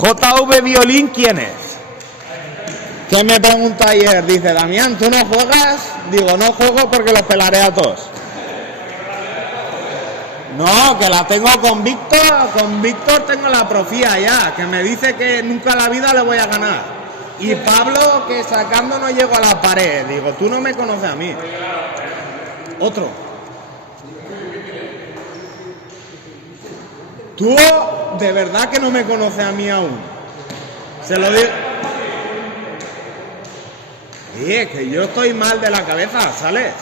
JV Violín, ¿quién es? ¿Qué me pregunta ayer? Dice, Damián, ¿tú no juegas? Digo, no juego porque los pelaré a todos. No, que la tengo con Víctor. Con Víctor tengo la profía ya, que me dice que nunca en la vida le voy a ganar. Y Pablo, que sacando no llego a la pared. Digo, tú no me conoces a mí. Otro. Tú de verdad que no me conoces a mí aún. Se lo digo. Sí, es que yo estoy mal de la cabeza, ¿sales?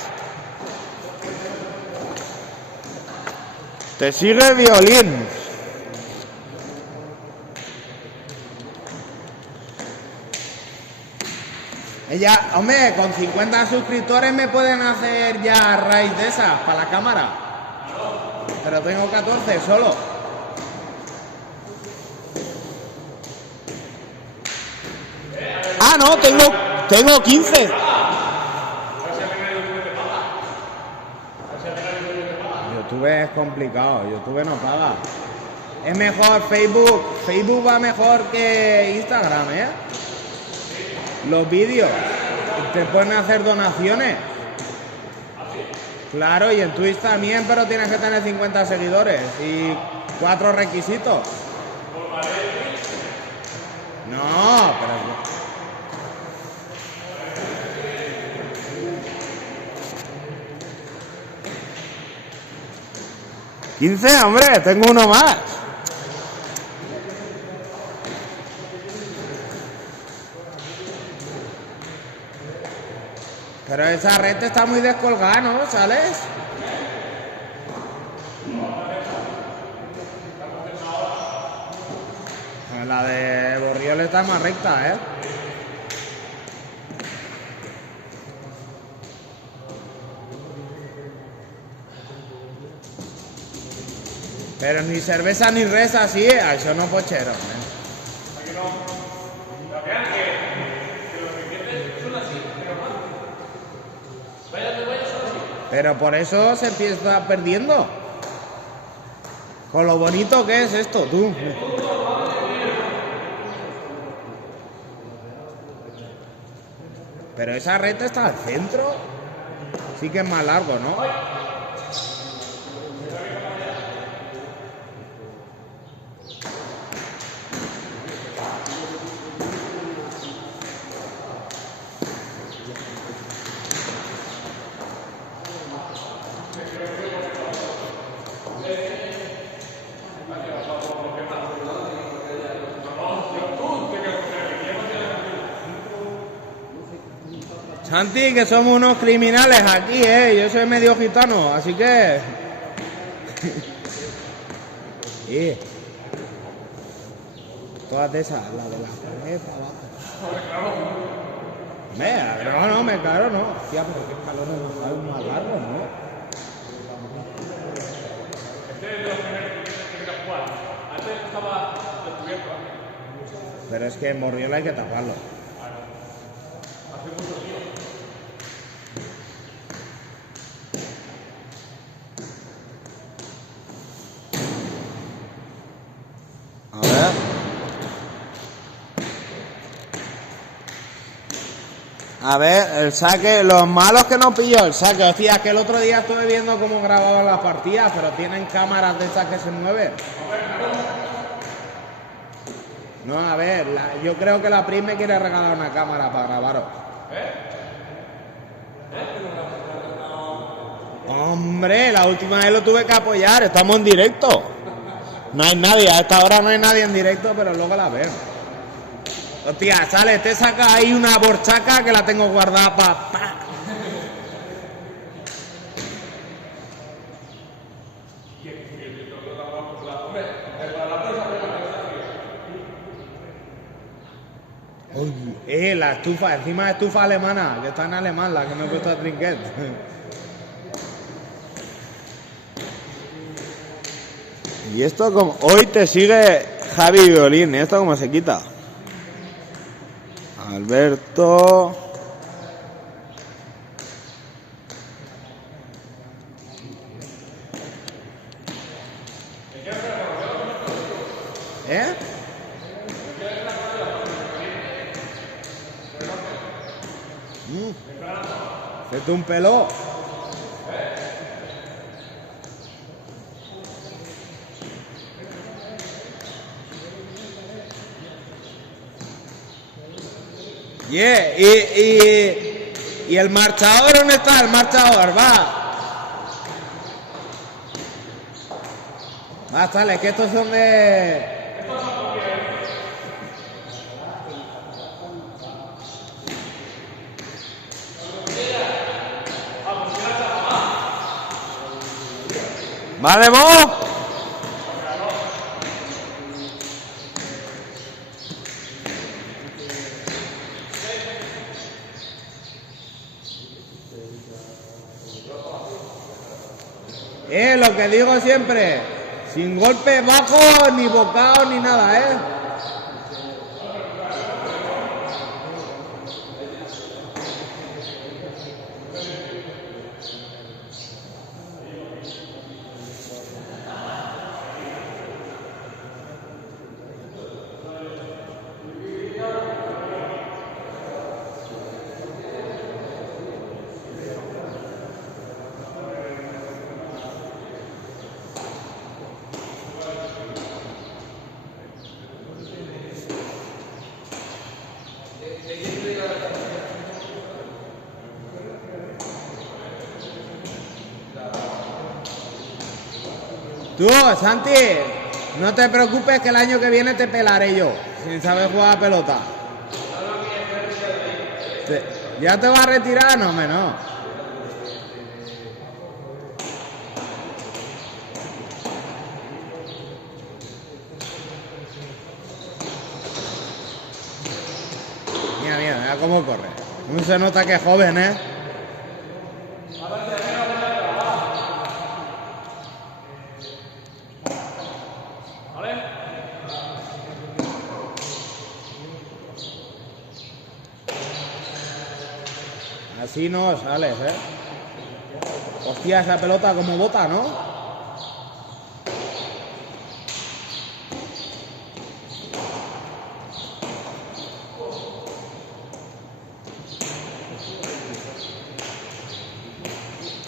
Te sigue Violín. Ella, hombre, con 50 suscriptores me pueden hacer ya raíz de esas para la cámara. Pero tengo 14 solo. Ah, no, tengo 15. YouTube es complicado, YouTube no paga. Es mejor Facebook. Facebook va mejor que Instagram, ¿eh? Los vídeos. Te pueden hacer donaciones. Claro, y en Twitch también, pero tienes que tener 50 seguidores y 4 requisitos. No, pero... ¡15, hombre! Tengo uno más. Pero esa red está muy descolgada, ¿no? ¿Sales? La de Borriol está más recta, ¿eh? Pero ni cerveza ni reza, así, eso no pochero, ¿eh? Pero por eso se empieza perdiendo. Con lo bonito que es esto, tú. Pero esa red está al centro. Sí que es más largo, ¿no? Santi, que somos unos criminales aquí, yo soy medio gitano, así que... Sí. Todas de esas, la de la pared para abajo. No, me claro, no. Hostia, pero qué escalones más largos, ¿no? Antes estaba descubierto. Pero es que en Borriol hay que taparlo. A ver, el saque, los malos que no pilló el saque. Hostia, que el otro día estuve viendo cómo grababan las partidas, pero tienen cámaras de esas que se mueven. No, a ver, yo creo que la Prim me quiere regalar una cámara para grabaros. Hombre, la última vez lo tuve que apoyar, estamos en directo. No hay nadie, a esta hora no hay nadie en directo, pero luego la veo. Hostia, sale, te saca ahí una borchaca que la tengo guardada para... La estufa, encima de estufa alemana, que está en alemán, la que me he puesto de trinquet. Y esto como... Hoy te sigue Javi Violín, ¿y esto cómo se quita? Alberto... Hacete un pelo. Yeah, y el marchador, ¿dónde está el marchador? Va, sale, que estos son de... ¿Vale, vos? Lo que digo siempre, sin golpes bajos, ni bocados, ni nada, Tú, Santi, no te preocupes que el año que viene te pelaré yo, sin saber jugar a pelota. ¿Ya te vas a retirar? No, menos. Mira cómo corre. No se nota que es joven, Así no sales, Hostia, esa pelota como bota, ¿no?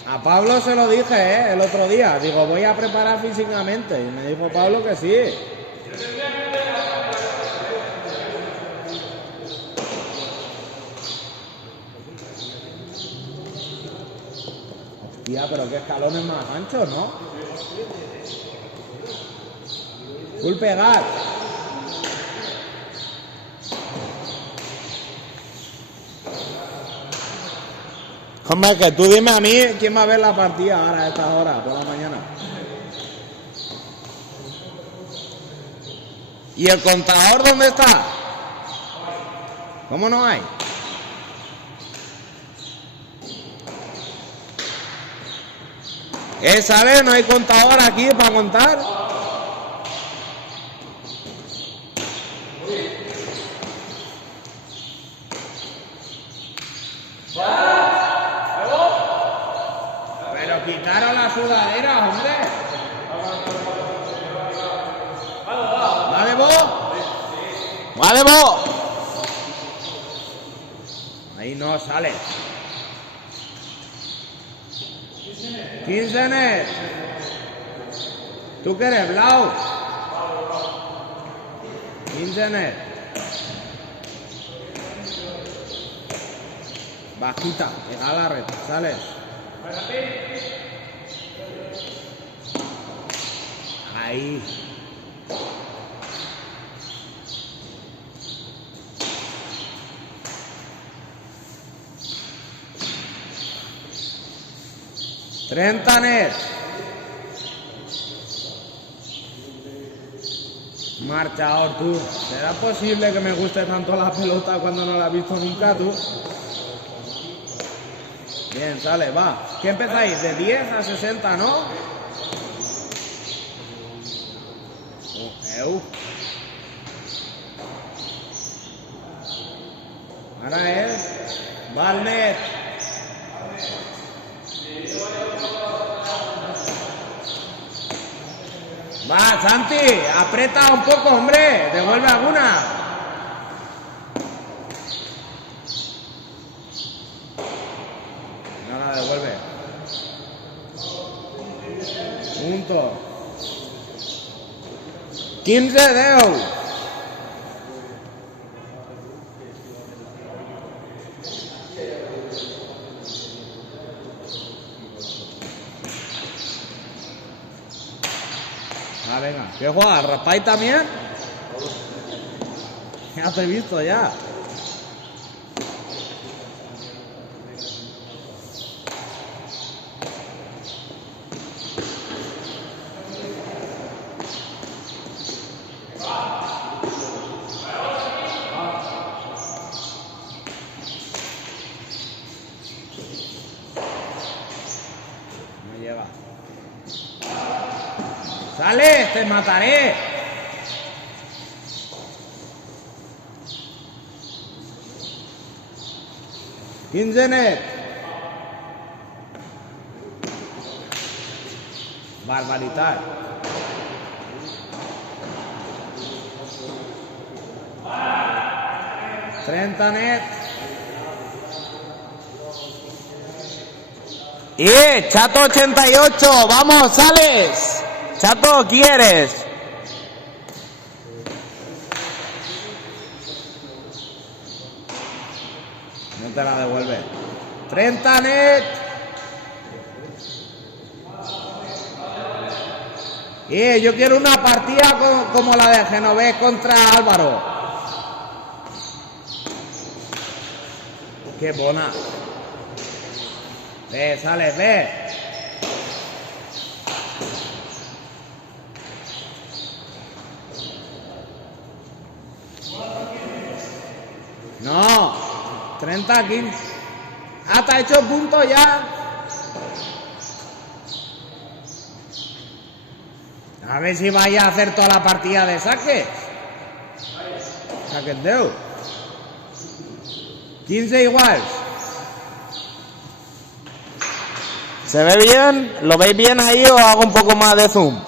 A Pablo se lo dije, el otro día. Digo, voy a preparar físicamente. Y me dijo Pablo que sí. Hostia, pero qué escalones más anchos, ¿no? Full pegar. Hombre, que tú dime a mí quién va a ver la partida ahora a esta hora, por la mañana. ¿Y el contador dónde está? ¿Cómo no hay? ¿Sabes? ¿No hay contador aquí para contar? Pero quitaron la sudadera, hombre. ¿Vale vos? ¿Vale vos? Ahí no sale. 15 net. ¿Tú qué eres, Blau? 15 net. Bajita, pega la red, sales. Ahí. Trentanet. Marchador, tú. ¿Será posible que me guste tanto la pelota cuando no la he visto nunca, tú? Bien, sale, va. ¿Qué empezáis? De 10 a 60, ¿no? Ahora es Valnet. Va, Santi, aprieta un poco, hombre. Devuelve alguna. 15-10. Ah, venga, ¿qué juega? ¿Raspáis también? Ya te he visto ya. No llega. ¡Sale! ¡Te mataré! ¡15 net! Barbaridad. ¡30 net! Chato 88, vamos, sales. Chato, ¿quieres? No te la devuelve. 30 net. Yo quiero una partida como la de Genovés contra Álvaro. Qué bona. Ve, sale, ve. No. 30-15. Ah, te ha hecho punto ya. A ver si vaya a hacer toda la partida de saques. Saques de 15 igual. ¿Se ve bien? ¿Lo veis bien ahí o hago un poco más de zoom?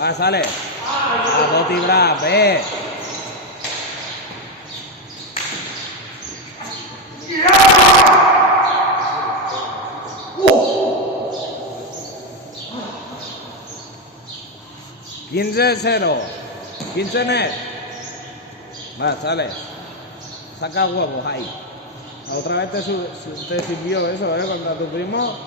Va, sale. A Boti Brad, ve. $15-0. 15 net. Va, sale. Saca huevos ahí. La otra vez te sirvió eso, contra tu primo.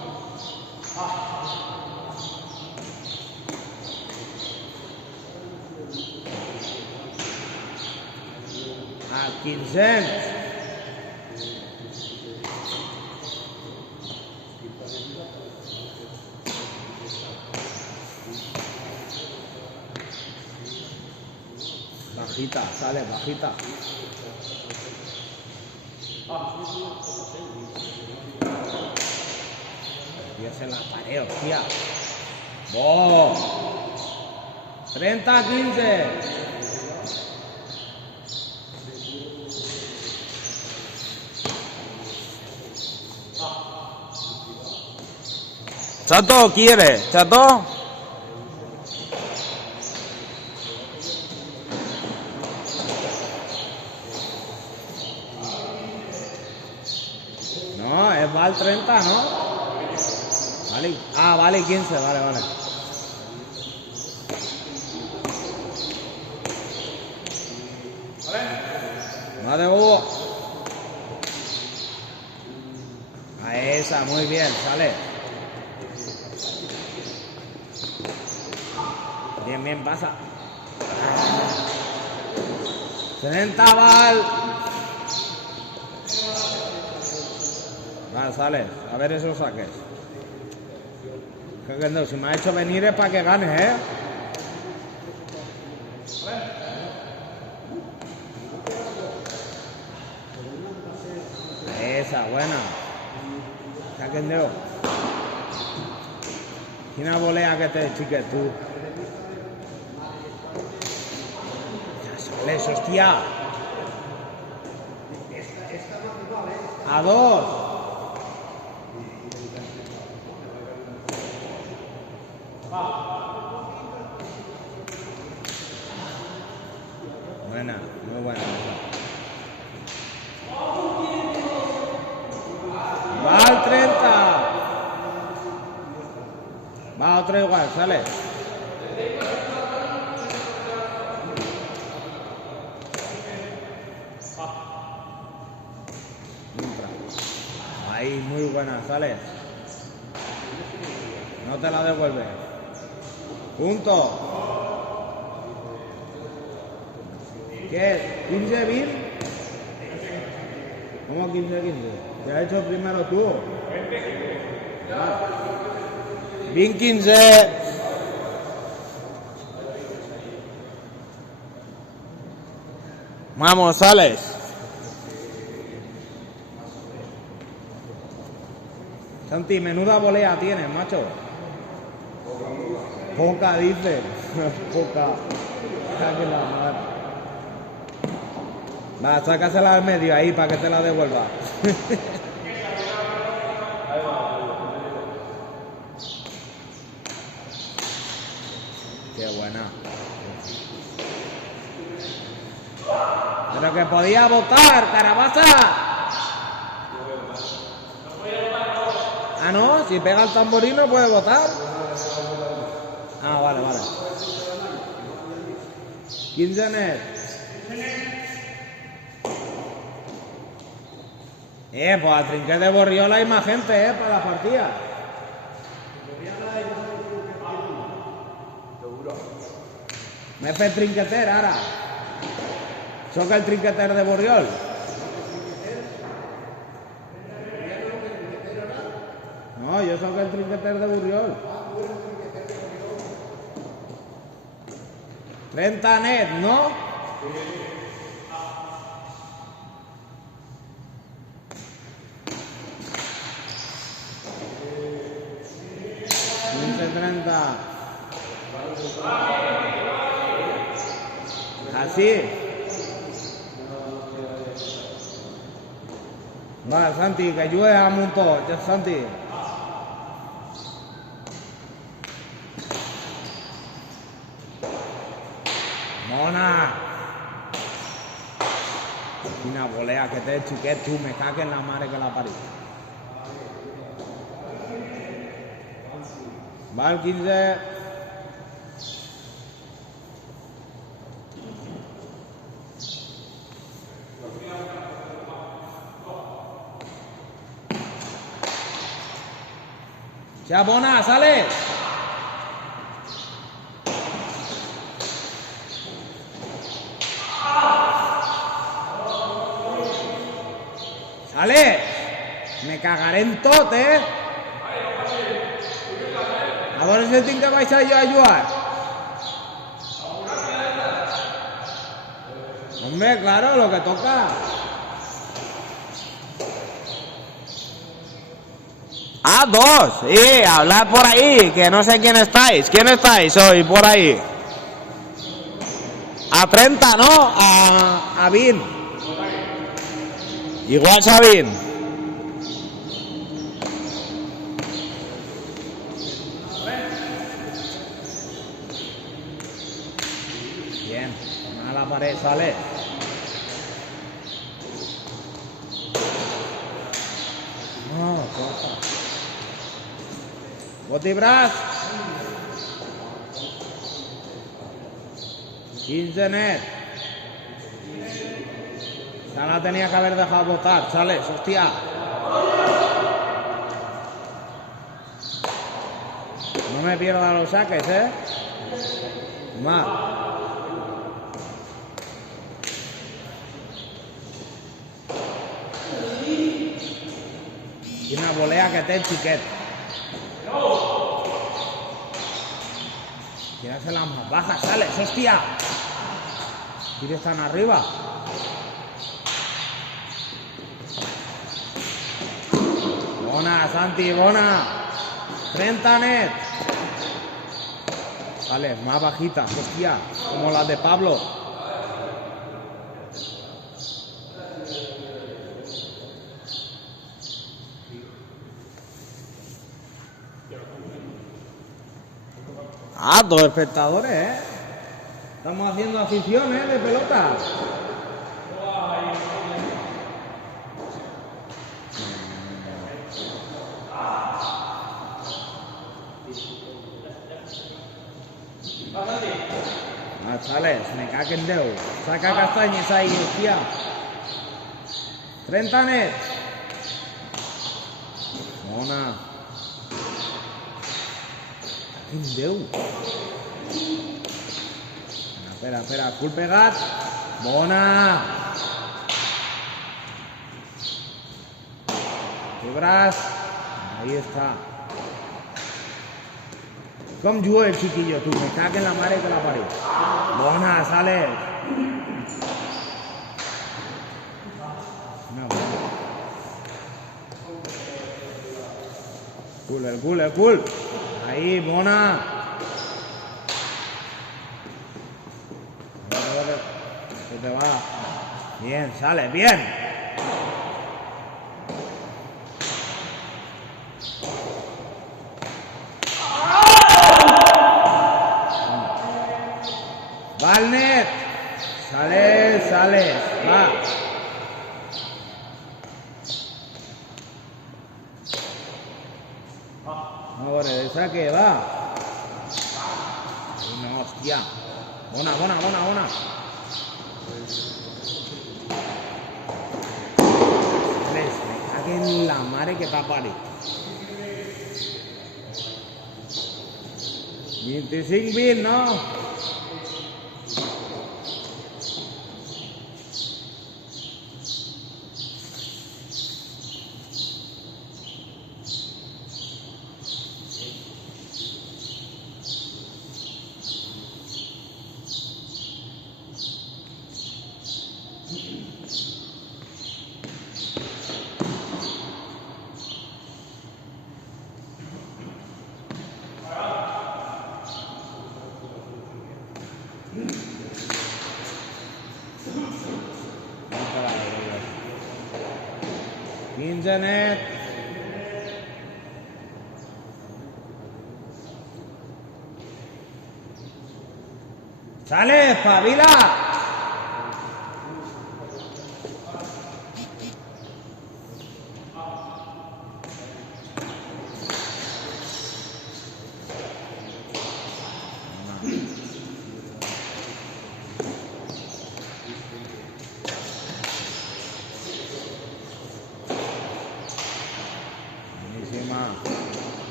A 15. Bajita, sale, bajita. Dios en la pared, hostia. ¡Oh! 30-15. Chato, ¿quiere? Chato. No, es Val 30, ¿no? Vale. Ah, vale 15, vale. Vale, Hugo. A esa, muy bien, sale. Bien, pasa. 70 Val. Vale, sale. A ver esos saques. No, si me ha hecho venir es para que ganes, ¿eh? Esa, buena. Saquen de. Y una volea que te chiques tú. Ya sales, hostia. A 2. buena, muy buena. Va al 30. Va otro igual, sale. Ahí, muy buena, sale. No te la devuelve. Punto. ¿Qué es? ¿15-20? ¿Cómo 15-15? ¿Te has hecho primero tú? 20-15. Vamos, sales. Santi, menuda volea tienes, macho. Poca, dice. Poca. Que la madre. Va, sácasela al medio ahí para que te la devuelva. Qué buena. Pero que podía votar, Carabasa. Ah, no, si pega el tamborín no puede votar. Ah, vale, vale. 15 net. Pues al trinquet de Borriola hay más gente, para la partida. Me fe el trinqueter, ara. Soca el trinqueter de Borriol. No, yo soy el trinqueter de Borriol. 30 net, ¿no? Así. Vale, Santi, que ayude a Montó, Santi. Mona. Quina volea que té, xiquet, tu, me cague en la mare que la parí. Va el 15. Chabona, sale. Sale. Me cagaré en tot, A veure si tinc que baixar jo a jugar. Hombre, claro, lo que toca. Ah, 2. Sí, hablad por ahí, que no sé quién estáis. ¿Quién estáis hoy por ahí? A 30, ¿no? A 20. Igual a 20. Bien, a la pared, sale. No, corta. Botibras. 15 net. Ya la tenía que haber dejado botar, sale, hostia. No me pierda los saques, Más. Y una volea que té el xiquet. Tirarse las más bajas, sale, hostia. Tires tan arriba. Bona, Santi, bona. 30 net. Sale, más bajitas, hostia. Como las de Pablo. Ah, 2 espectadores, Estamos haciendo afición, de pelota. Sales, me cague en Déu. Saca Castañes ahí, hostia. 30 net. Bona. En Déu. Espera, full pegat. Bona. Quebras. Ahí está. Com juga el chiquillo, tú. Me cague en la madre que la pared. Bona, sale. No. El cool. Ahí, bona. Se te va. Bien, sale, bien. Valnet. Sale. Va. Ahora, de saque, va. No, hostia. Bona. Me cague en la madre que tapare. 25-20, ¿no? Internet. Sale, espabila.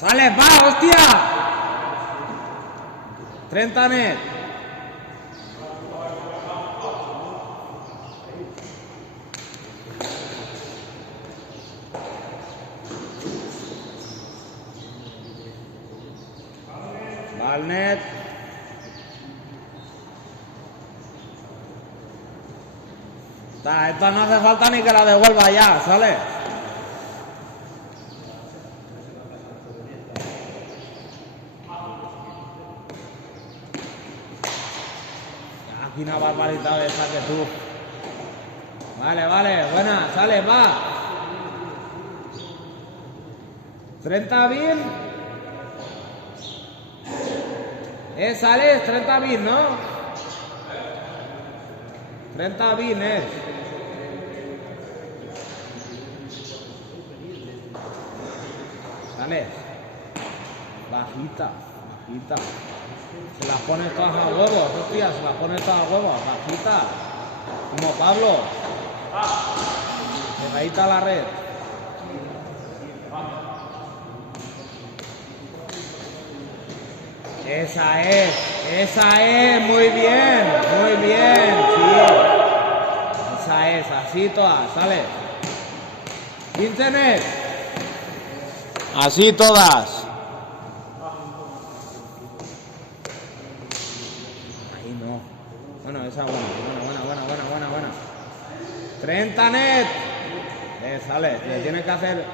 Sale, va, hostia. 30 net. Valnet. Esta no hace falta ni que la devuelva ya, ¿sale? Aquí una barbaridad de saque tú. Vale, buena, sale, va. 30 bien. Sale, 30 bien, ¿no? 30 bien, Sale. Bajita. Se las pones todas a huevos, hostia, se las pones todas a huevos, bajita. Como Pablo. Pegadita a la red. Esa es, muy bien, sí. Esa es, así todas, sale. Internet. Así todas. Ahí no. Bueno, esa buena. 30 net. Sale, le tienes que hacer.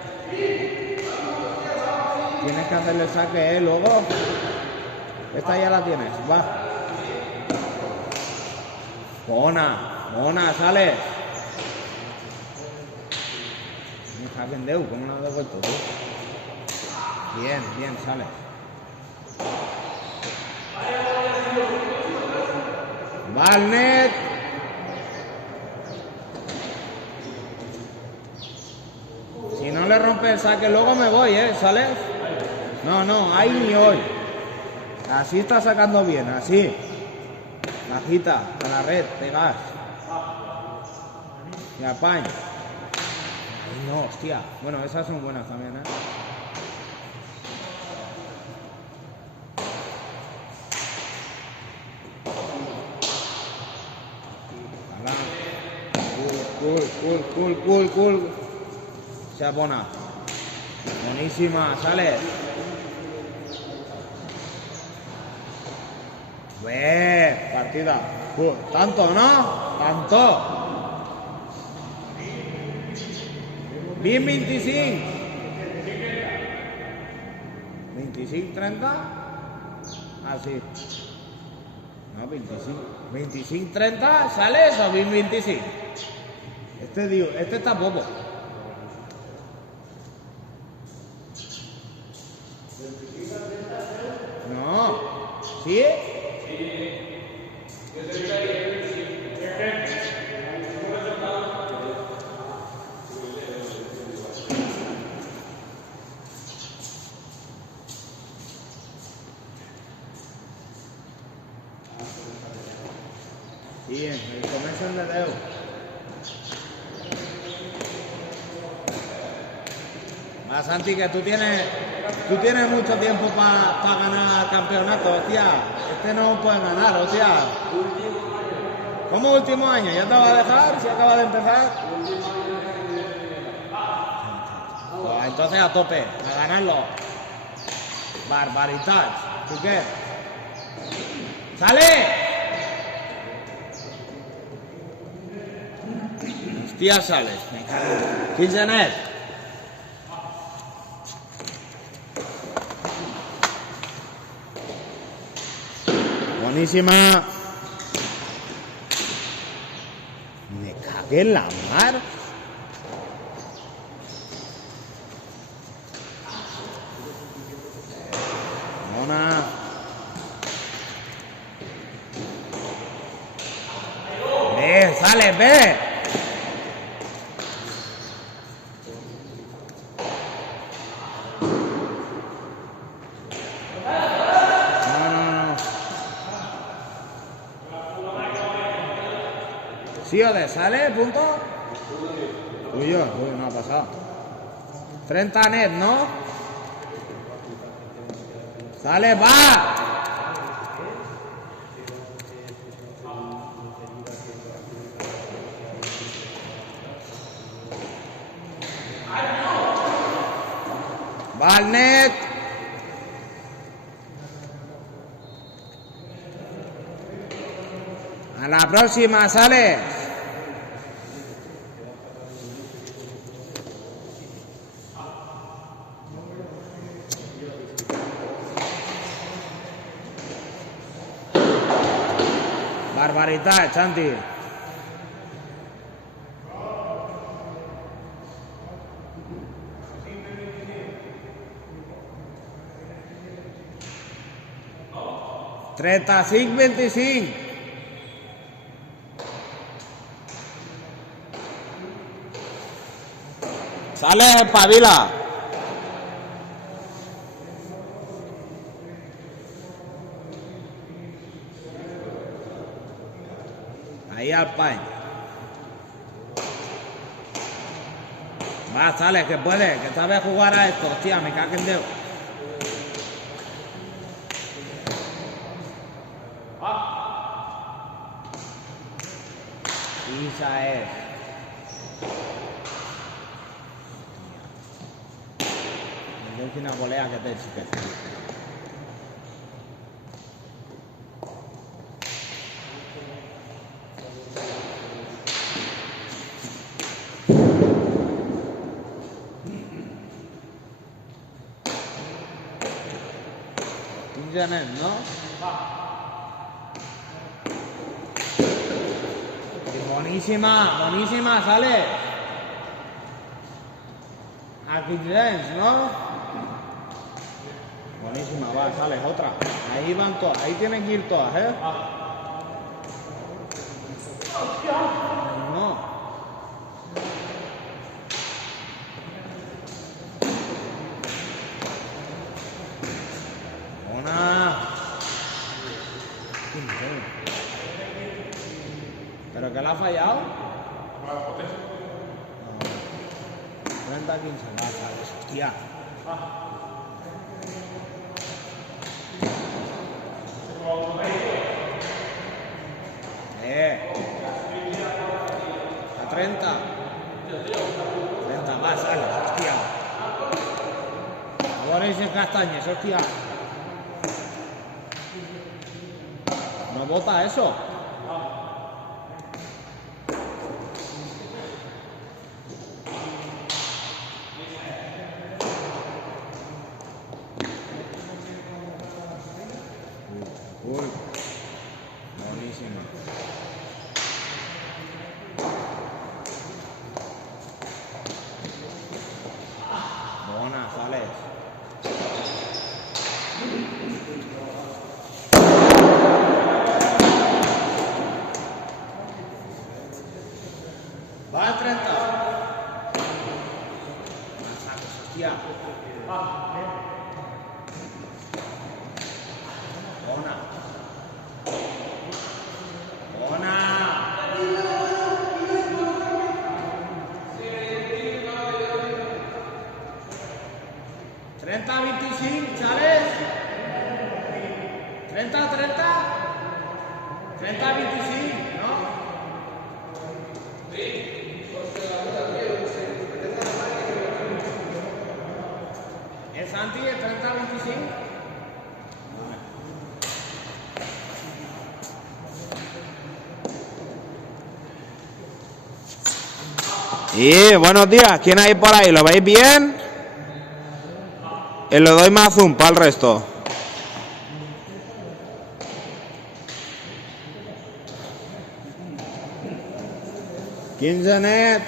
Tienes que hacerle saque, luego. Esta ya la tienes, va. Bona, sale. Me cago en Déu, ¿cómo no ha devuelto tú? Bien, sale. Va al net. Si no le rompe el saque, luego me voy, ¿sales? No, ahí ni hoy. Así está sacando bien, así. Bajita, a la red, pegas. Y apañ. Ay, no, hostia. Bueno, esas son buenas también, Cool. Se abona. Buenísima, sale. Partida. Tanto, ¿no? Tanto. Bien 25. 25-30. Así. No, 25. 25-30, ¿sale eso? Bien 25. Este está poco. No. ¿Sí? Bien, el comienzo de Déu. Va, Santi, que tú tienes mucho tiempo para ganar el campeonato, hostia. Este no puede ganar, hostia. ¿Cómo último año? ¿Ya te va a dejar si acaba de empezar? Pues entonces a tope, a ganarlo. Barbaridad. ¿Tú qué? ¡Sale! Hostia, sales. Me cago. 15 net. Buenísima. Me cagué en la mar. Mona. Sale, ve. Sí o de, ¿sale? ¿Punto? Uy, no ha pasado. 30 net, ¿no? ¡Sale, va! Va al net. A la próxima, sale. Barbaridad, Chanti. $35, 25. Sale, espabila. Ahí al pañ. Va, sale, que puede, que sabes jugar a esto. Hostia, me cago en Dios. Esa es. Yo una volea que te chique. Janet, ¿no? Buenísima, buenísima, sale. Aquí tienes, ¿no? Buenísima, va, sale, otra. Ahí van todas, ahí tienen que ir todas, ¿eh? No. Una. ¿Pero que la ha fallado? 30-15, va, sale, hostia. A 30. 30, va, sale, hostia. Ahora es en castañes, hostia. No bota eso. Uy, buenísima. Buena, sales. Va al 30. Hostia. Buena. Buena. 30-25, ¿sabes? 30-30. 30-25, ¿no? ¿Es Santi el 30-25? Y buenos días, ¿quién hay por ahí? ¿Lo veis bien? Y le doy más zoom para el resto. Net.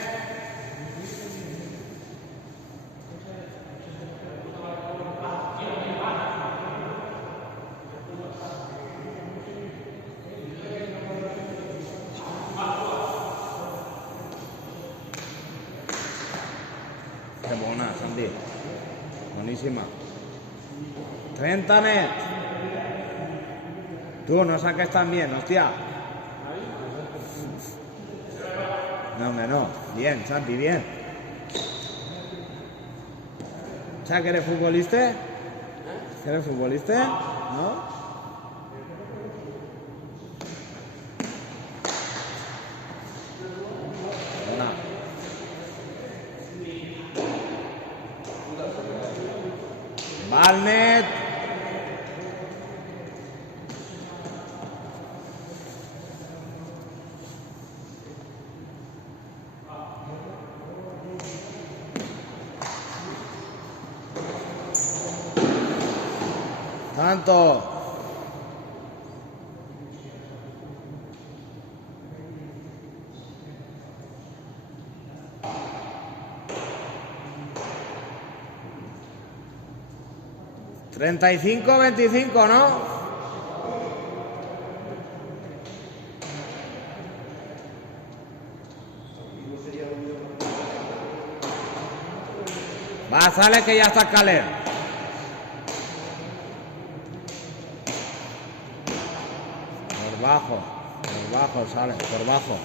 Qué buena, Sandy. Buenísima. 30 net. Tú, no saques tan bien, hostia. No, hombre, no. Bien, Santi, bien. ¿Sabes que eres futbolista? ¿Que eres futbolista? ¿No? Valnet. Tanto. $35-25, ¿no? Va, sale que ya está Caler. Por bajo, sale, por bajo.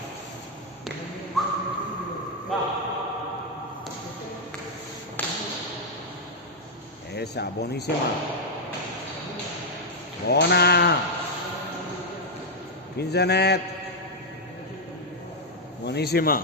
Esa, buenísima. Buena. 15 net. Buenísima.